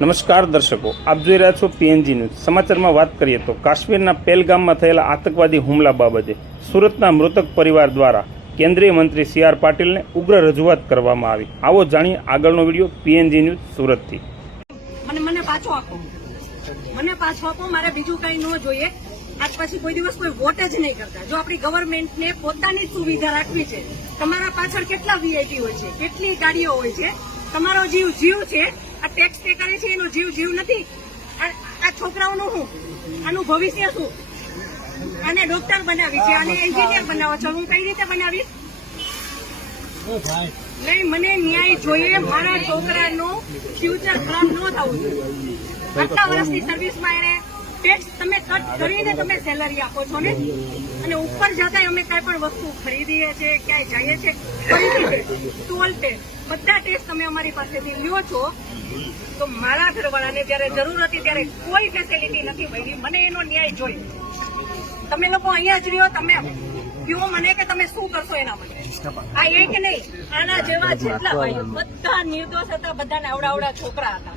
નમસ્કાર દર્શકો, આપ જોઈ રહ્યા છો પીએનજી ન્યૂઝ। સમાચારમાં વાત કરીએ તો કાશ્મીરના પહેલગામમાં થયેલા આતંકવાદી હુમલા બાબતે સુરતના મૃતક પરિવાર દ્વારા કેન્દ્રીય મંત્રી સી.આર. પાટીલને ઉગ્ર રજૂઆત કરવામાં આવી। આવો જાણીએ આગળનો વિડીયો પીએનજી ન્યૂઝ સુરતથી। મને પાછો આપો, મારે બીજું કઈ ન જોઈએ। આજ પછી કોઈ દિવસ કોઈ વોટ જ નહીં કરતા। જો આપણી ગવર્મેન્ટને પોતાની સુવિધા રાખવી છે, તમારા પાછળ કેટલા વીઆઈપી હોય છે, કેટલી ગાડીઓ હોય છે, તમારો જીવ છે। આ ટેક્સ પે કરે છે એનો જીવ નથી। આ છોકરાઓનું શું, આનું ભવિષ્ય શું? આને ડોક્ટર બનાવી છે, આને એન્જિનિયર બનાવો છો, હું કઈ રીતે બનાવીશ? નહીં, મને ન્યાય જોઈએ। મારા છોકરાનું ફ્યુચર ખરાબ ન થવું જોઈએ। આટલા વર્ષની સર્વિસમાં એને ટેક્સ તમે કટ કરીને તમે સેલરી આપો છો ને, અને ઉપર જતા અમે કઈ પણ વસ્તુ ખરીદીએ છીએ, ક્યાંય જઈએ છીએ, ફરીથી ટોલ ટેક્સ બધા ટેક્સ તમે અમારી પાસેથી લ્યો છો। તો મારા ઘરવાળાને જયારે જરૂર હતી ત્યારે કોઈ ફેસિલિટી નથી મળી। મને એનો ન્યાય જોઈએ। તમે લોકો અહીંયા જ રહ્યો, તમે કહો મને કે તમે શું કરશો એના માટે। આ એક નહીં, આના જેવા જેટલા ભાઈઓ બધા નિર્દોષ હતા, બધાને આવડા છોકરા હતા।